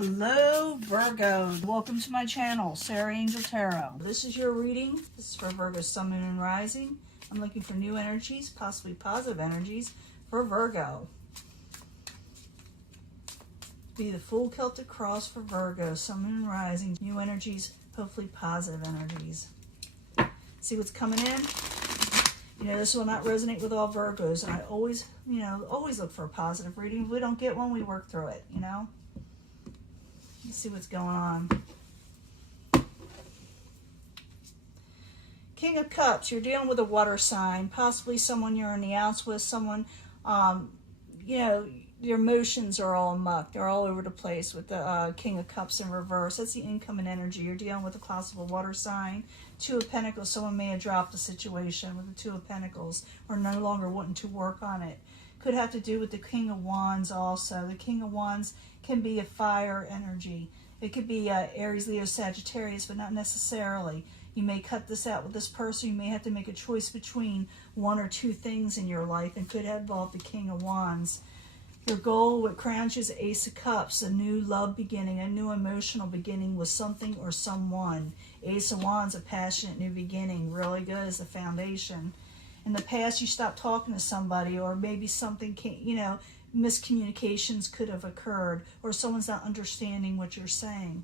Hello Virgo, welcome to my channel, Sarah Angel Tarot. This is your reading. This is for Virgo Sun, Moon, and Rising. I'm looking for new energies, possibly positive energies for Virgo. Be the full Celtic cross for Virgo, Sun, Moon, and Rising. New energies, hopefully positive energies. See what's coming in? You know, this will not resonate with all Virgos, and I always, always look for a positive reading. If we don't get one, we work through it, Let's see what's going on. King of Cups, you're dealing with a water sign, possibly someone you're in the outs with, someone, your emotions are all mucked. They're all over the place with the King of Cups in reverse. That's the incoming energy. You're dealing with a possible water sign. Two of Pentacles, someone may have dropped the situation with the Two of Pentacles or no longer wanting to work on it. Could have to do with the King of Wands also. The King of Wands can be a fire energy. It could be Aries, Leo, Sagittarius, but not necessarily. You may cut this out with this person. You may have to make a choice between one or two things in your life and could involve the King of Wands. Your goal, what crowns you, is Ace of Cups, a new love beginning, a new emotional beginning with something or someone. Ace of Wands, a passionate new beginning, really good as a foundation. In the past, you stopped talking to somebody, or maybe something, miscommunications could have occurred, or someone's not understanding what you're saying.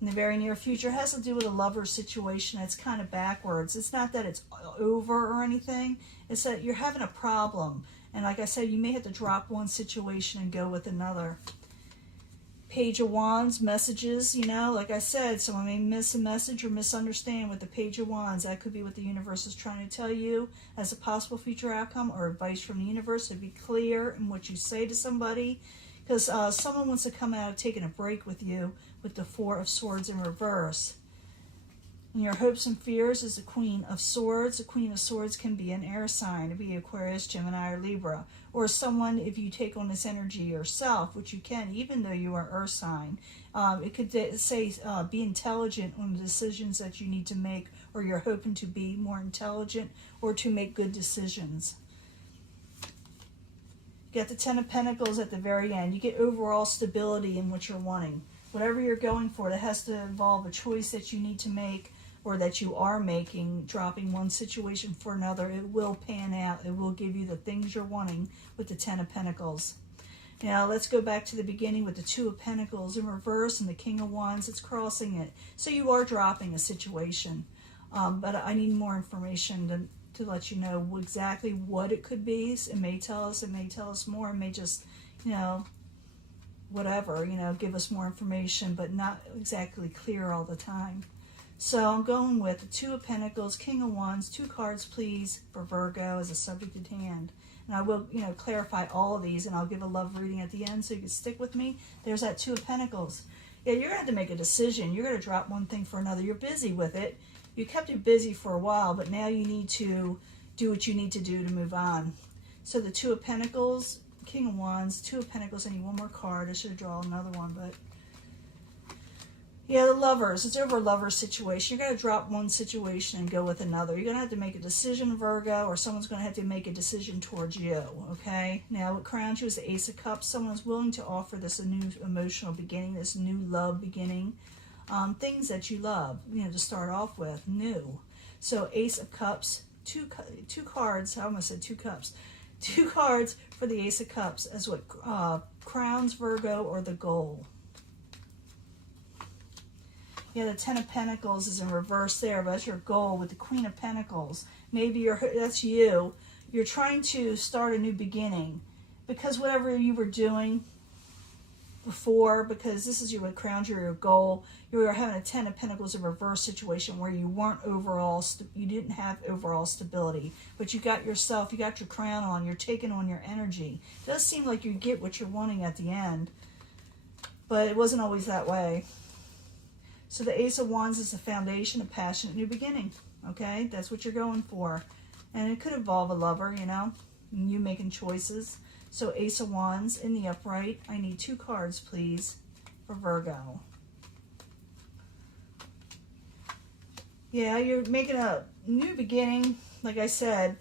In the very near future, it has to do with a lover situation that's kind of backwards. It's not that it's over or anything. It's that you're having a problem. And like I said, you may have to drop one situation and go with another. Page of Wands, messages, like I said, someone may miss a message or misunderstand with the Page of Wands. That could be what the universe is trying to tell you as a possible future outcome or advice from the universe. So be clear in what you say to somebody, because someone wants to come out of taking a break with you with the Four of Swords in reverse. And your hopes and fears is the Queen of Swords. The Queen of Swords can be an air sign. It could be Aquarius, Gemini, or Libra. Or someone, if you take on this energy yourself, which you can, even though you are earth sign. It could say be intelligent on the decisions that you need to make, or you're hoping to be more intelligent or to make good decisions. You get the Ten of Pentacles at the very end. You get overall stability in what you're wanting. Whatever you're going for, that has to involve a choice that you need to make, or that you are making, dropping one situation for another. It will pan out. It will give you the things you're wanting with the Ten of Pentacles. Now, let's go back to the beginning with the Two of Pentacles in reverse and the King of Wands. It's crossing it. So you are dropping a situation. But I need more information to let you know exactly what it could be. It may tell us more. It may just, whatever, give us more information, but not exactly clear all the time. So I'm going with the Two of Pentacles, King of Wands, 2 cards please for Virgo as a subject at hand. And I will, clarify all of these, and I'll give a love reading at the end so you can stick with me. There's that Two of Pentacles. Yeah, you're going to have to make a decision. You're going to drop one thing for another. You're busy with it. You kept it busy for a while, but now you need to do what you need to do to move on. So the Two of Pentacles, King of Wands, Two of Pentacles. I need one more card. I should have drawn another one, but... yeah, the Lovers. It's over a lover situation. You're going to drop one situation and go with another. You're going to have to make a decision, Virgo, or someone's going to have to make a decision towards you, okay? Now, what crowns you is the Ace of Cups. Someone is willing to offer this a new emotional beginning, this new love beginning. Things that you love, to start off with, new. So, Ace of Cups, two cards. I almost said 2 cups. 2 cards for the Ace of Cups as what crowns Virgo or the goal. Yeah, the Ten of Pentacles is in reverse there, but that's your goal with the Queen of Pentacles. Maybe that's you. You're trying to start a new beginning because whatever you were doing before, because this is what crowns your goal, you were having a Ten of Pentacles in reverse situation where you weren't you didn't have overall stability, but you got your crown on, you're taking on your energy. It does seem like you get what you're wanting at the end, but it wasn't always that way. So the Ace of Wands is the foundation, a passionate new beginning, okay? That's what you're going for. And it could involve a lover, you making choices. So Ace of Wands in the upright. I need 2 cards, please, for Virgo. Yeah, you're making a new beginning. Like I said,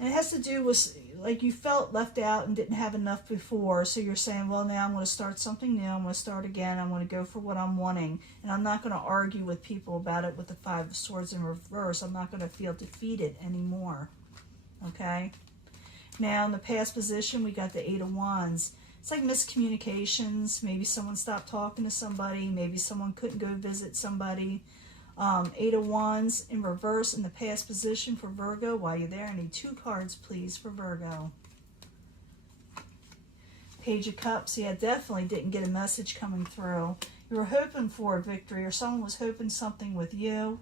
And it has to do with, like, you felt left out and didn't have enough before. So you're saying, well, now I'm going to start something new. I'm going to start again. I'm going to go for what I'm wanting. And I'm not going to argue with people about it with the Five of Swords in reverse. I'm not going to feel defeated anymore. Okay? Now, in the past position, we got the Eight of Wands. It's like miscommunications. Maybe someone stopped talking to somebody. Maybe someone couldn't go visit somebody. Eight of Wands in reverse in the past position for Virgo. While you're there, I need 2 cards, please, for Virgo. Page of Cups. Yeah, definitely didn't get a message coming through. You were hoping for a victory, or someone was hoping something with you,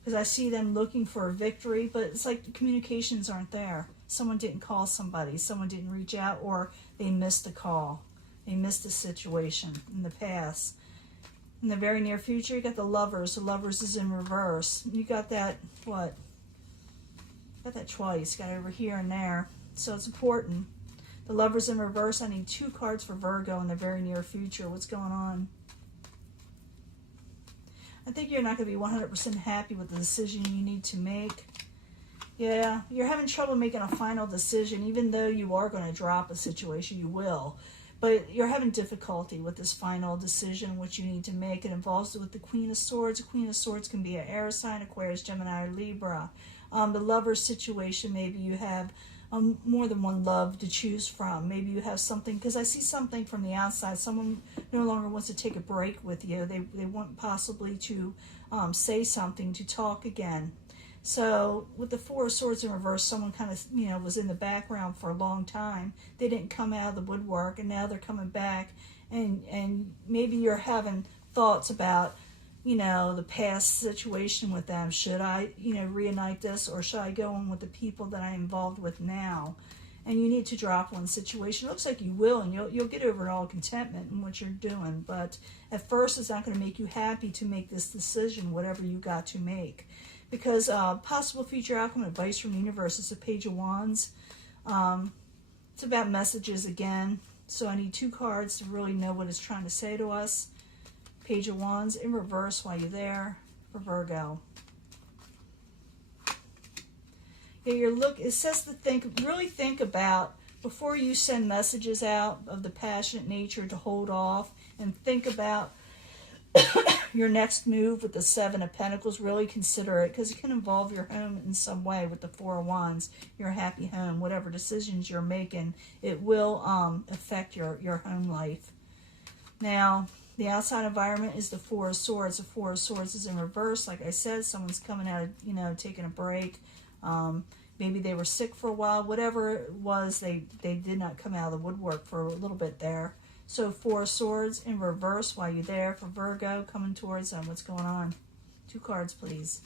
because I see them looking for a victory, but it's like the communications aren't there. Someone didn't call somebody. Someone didn't reach out, or they missed a call. They missed a situation in the past. In the very near future, you got the Lovers. The Lovers is in reverse. You got that, what? Got that twice. Got it over here and there. So it's important. The Lovers in reverse. I need 2 cards for Virgo in the very near future. What's going on? I think you're not going to be 100% happy with the decision you need to make. Yeah, you're having trouble making a final decision. Even though you are going to drop a situation, you will. But you're having difficulty with this final decision, which you need to make. It involves with the Queen of Swords. The Queen of Swords can be an air sign, Aquarius, Gemini, or Libra. The lover situation, maybe you have more than one love to choose from. Maybe you have something, because I see something from the outside. Someone no longer wants to take a break with you. They want possibly to say something, to talk again. So with the Four of Swords in reverse, someone kind of, was in the background for a long time. They didn't come out of the woodwork, and now they're coming back. And maybe you're having thoughts about, the past situation with them. Should I, reunite this, or should I go on with the people that I'm involved with now? And you need to drop one situation. It looks like you will, and you'll get over all contentment in what you're doing. But at first, it's not going to make you happy to make this decision, whatever you got to make. Because possible future outcome advice from the universe is a Page of Wands. It's about messages again. So I need 2 cards to really know what it's trying to say to us. Page of Wands in reverse while you're there for Virgo. Yeah, it says to really think about, before you send messages out of the passionate nature, to hold off and think about your next move with the Seven of Pentacles. Really consider it, because it can involve your home in some way with the Four of Wands, your happy home. Whatever decisions you're making, it will affect your home life. Now, the outside environment is the Four of Swords. The Four of Swords is in reverse. Like I said, someone's coming out of, taking a break. Maybe they were sick for a while. Whatever it was, they did not come out of the woodwork for a little bit there. So 4 of Swords in reverse while you're there for Virgo, coming towards them. What's going on? 2 cards, please.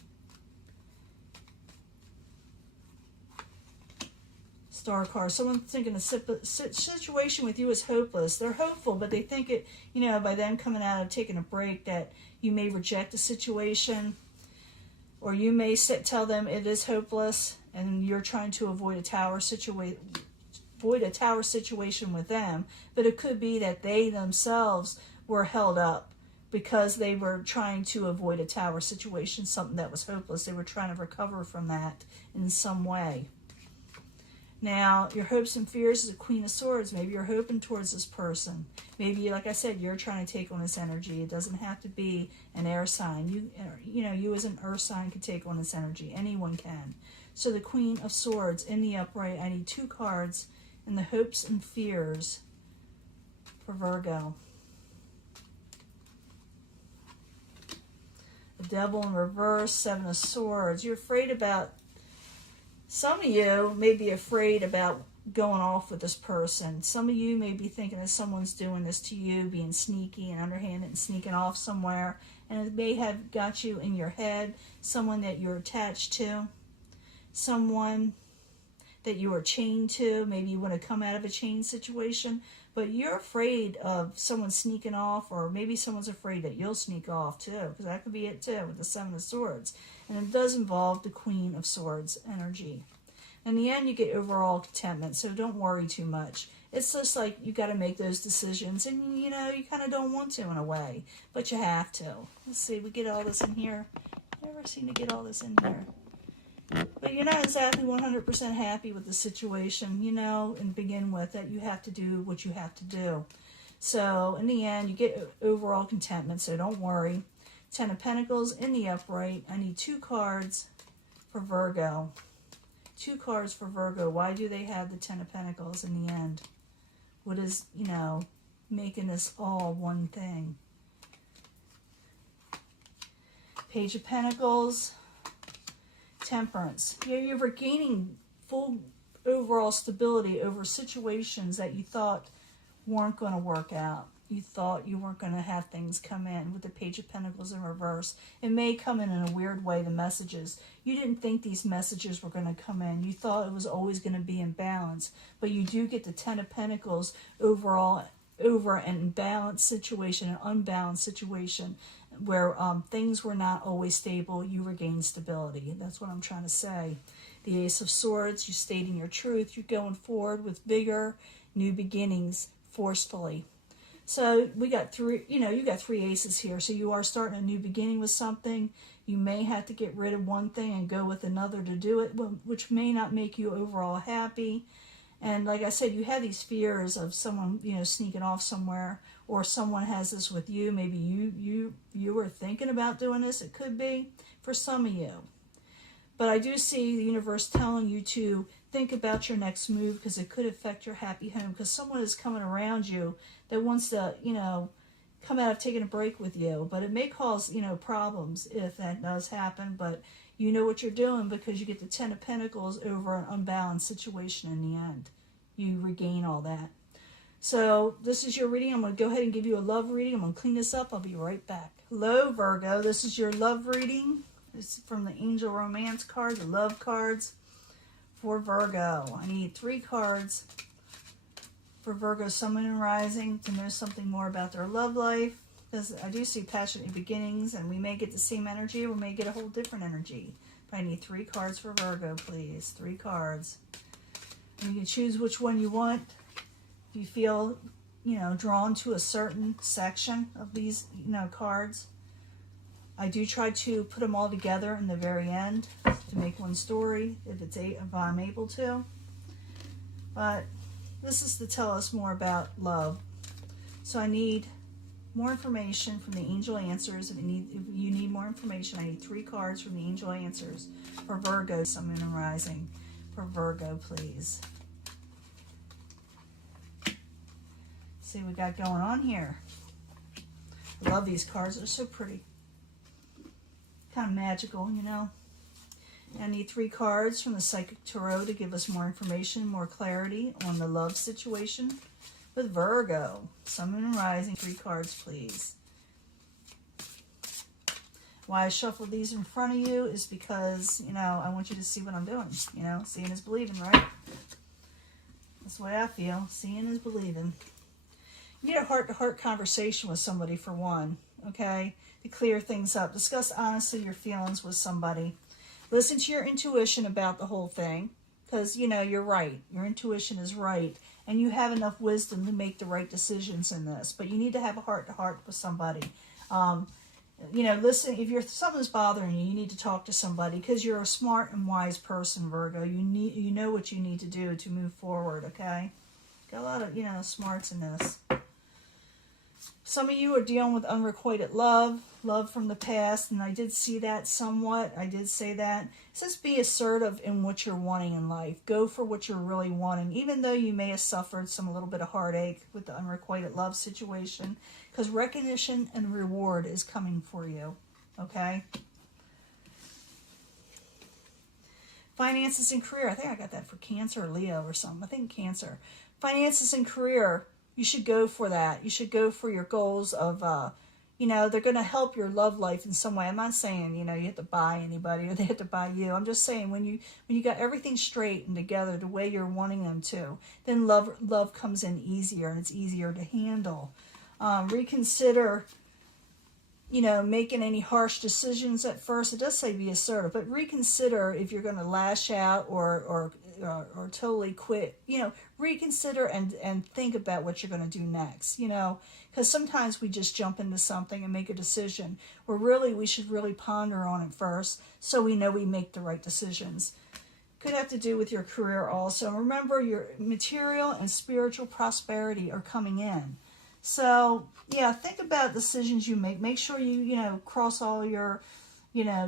Star card. Someone thinking a situation with you is hopeless. They're hopeful, but they think it, by them coming out and taking a break, that you may reject the situation, or you may tell them it is hopeless, and you're trying to avoid a tower situation with them. But it could be that they themselves were held up because they were trying to avoid a tower situation, something that was hopeless. They were trying to recover from that in some way. Now, your hopes and fears is a Queen of Swords. Maybe you're hoping towards this person. Maybe, like I said, you're trying to take on this energy. It doesn't have to be an air sign. You as an earth sign could take on this energy. Anyone can. So the Queen of Swords in the upright. I need 2 cards in the hopes and fears for Virgo. The Devil in reverse, 7 of Swords. You're afraid about, some of you may be afraid about going off with this person. Some of you may be thinking that someone's doing this to you, being sneaky and underhanded and sneaking off somewhere. And it may have got you in your head, someone that you're attached to, someone that you are chained to. Maybe you want to come out of a chain situation, but you're afraid of someone sneaking off, or maybe someone's afraid that you'll sneak off too, because that could be it too with the 7 of Swords. And it does involve the Queen of Swords energy. In the end, you get overall contentment, so don't worry too much. It's just like you got to make those decisions, and you kind of don't want to in a way, but you have to. Let's see, we get all this in here. Never seem to get all this in here. But you're not exactly 100% happy with the situation, you know, and begin with that you have to do what you have to do. So in the end, you get overall contentment, so don't worry. 10 of Pentacles in the upright. I need 2 cards for Virgo. 2 cards for Virgo. Why do they have the 10 of Pentacles in the end? What is, you know, making this all one thing? Page of Pentacles. Temperance. You're regaining full overall stability over situations that you thought weren't going to work out. You thought you weren't going to have things come in with the Page of Pentacles in reverse. It may come in a weird way, the messages. You didn't think these messages were going to come in. You thought it was always going to be in balance. But you do get the 10 of Pentacles overall over an imbalanced situation, an unbalanced situation, where things were not always stable. You regain stability. That's what I'm trying to say. The Ace of Swords, you're stating your truth. You're going forward with vigor, new beginnings, forcefully. So we got 3, you know, you got 3 aces here. So you are starting a new beginning with something. You may have to get rid of one thing and go with another to do it, which may not make you overall happy. And like I said, you have these fears of someone, you know, sneaking off somewhere, or someone has this with you. Maybe you were thinking about doing this. It could be for some of you. But I do see the universe telling you to think about your next move, because it could affect your happy home, because someone is coming around you that wants to, you know, come out of taking a break with you. But it may cause, you know, problems if that does happen. But you know what you're doing, because you get the 10 of Pentacles over an unbalanced situation in the end. You regain all that. So this is your reading. I'm going to go ahead and give you a love reading. I'm going to clean this up. I'll be right back. Hello, Virgo. This is your love reading. This is from the Angel Romance card, the love cards for Virgo. I need 3 cards for Virgo, Sun, Moon, and Rising to know something more about their love life. Because I do see passionate beginnings, and we may get the same energy, or we may get a whole different energy. But I need 3 cards for Virgo, please. 3 cards. And you can choose which one you want. If you feel, you know, drawn to a certain section of these, you know, cards. I do try to put them all together in the very end to make one story, if I'm able to. But this is to tell us more about love. So I need more information from the Angel Answers. If you need more information, I need 3 cards from the Angel Answers for Virgo, Sun, Moon, and Rising. For Virgo, please. See what we got going on here. I love these cards. They're so pretty. Kind of magical, you know. I need 3 cards from the Psychic Tarot to give us more information, more clarity on the love situation with Virgo. Sun, Moon, and Rising. 3 cards, please. Why I shuffled these in front of you is because, you know, I want you to see what I'm doing. You know, seeing is believing, right? That's the way I feel. Seeing is believing. You need a heart-to-heart conversation with somebody, for one, okay? To clear things up. Discuss honestly your feelings with somebody. Listen to your intuition about the whole thing, because, you know, you're right. Your intuition is right, and you have enough wisdom to make the right decisions in this. But you need to have a heart-to-heart with somebody. You know, listen, if something's bothering you, you need to talk to somebody, because you're a smart and wise person, Virgo. You know what you need to do to move forward, okay? Got a lot of, you know, smarts in this. Some of you are dealing with unrequited love from the past, and I did see that somewhat. I did say that. It says be assertive in what you're wanting in life. Go for what you're really wanting, even though you may have suffered a little bit of heartache with the unrequited love situation, because recognition and reward is coming for you, okay? Finances and career. I think I got that for Cancer or Leo or something. I think Cancer. Finances and career. You should go for that. You should go for your goals of, you know, they're going to help your love life in some way. I'm not saying, you know, you have to buy anybody or they have to buy you. I'm just saying when you got everything straight and together the way you're wanting them to, then love comes in easier, and it's easier to handle. Reconsider, you know, making any harsh decisions at first. It does say be assertive, but reconsider if you're going to lash out or or totally quit. You know, reconsider and think about what you're going to do next, you know, because sometimes we just jump into something and make a decision where really we should really ponder on it first so we know we make the right decisions. Could have to do with your career also. Remember, your material and spiritual prosperity are coming in. So, yeah, think about decisions you make. Make sure you cross all your,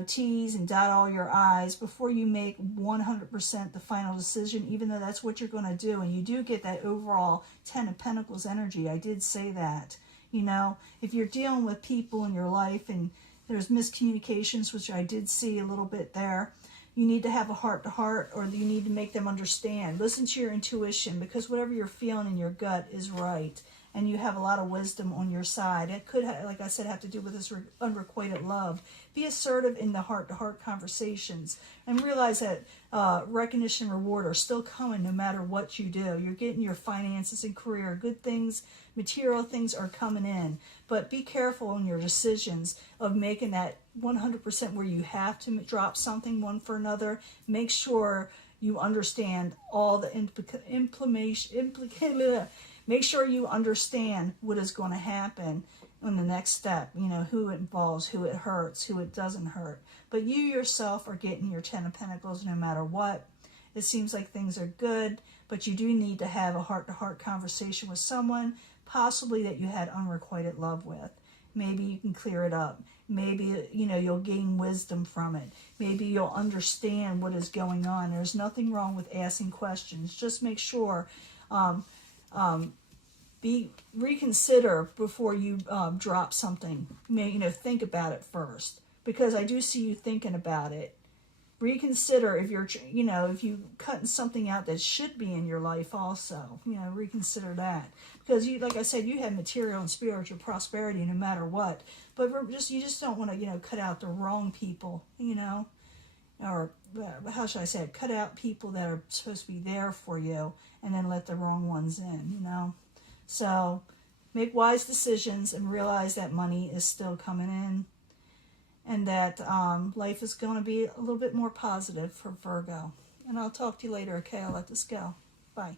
T's and dot all your I's before you make 100% the final decision, even though that's what you're going to do. And you do get that overall 10 of Pentacles energy. I did say that. You know, if you're dealing with people in your life and there's miscommunications, which I did see a little bit there, you need to have a heart-to-heart, or you need to make them understand. Listen to your intuition, because whatever you're feeling in your gut is right. And you have a lot of wisdom on your side. It could, like I said, have to do with this unrequited love. Be assertive in the heart-to-heart conversations. And realize that recognition and reward are still coming no matter what you do. You're getting your finances and career. Good things, material things are coming in. But be careful in your decisions of making that 100% where you have to drop something one for another. Make sure you understand all the Make sure you understand what is going to happen on the next step. You know, who it involves, who it hurts, who it doesn't hurt. But you yourself are getting your 10 of Pentacles no matter what. It seems like things are good, but you do need to have a heart-to-heart conversation with someone, possibly that you had unrequited love with. Maybe you can clear it up. Maybe, you'll gain wisdom from it. Maybe you'll understand what is going on. There's nothing wrong with asking questions. Just make sure... reconsider before you drop something. Think about it first, because I do see you thinking about it. Reconsider if you're, if you cutting something out that should be in your life also. Reconsider that, because like I said, you have material and spiritual prosperity no matter what. But you just don't want to, cut out the wrong people, or how should I say it? Cut out people that are supposed to be there for you, and then let the wrong ones in, So make wise decisions and realize that money is still coming in, and that life is going to be a little bit more positive for Virgo. And I'll talk to you later, okay? I'll let this go. Bye.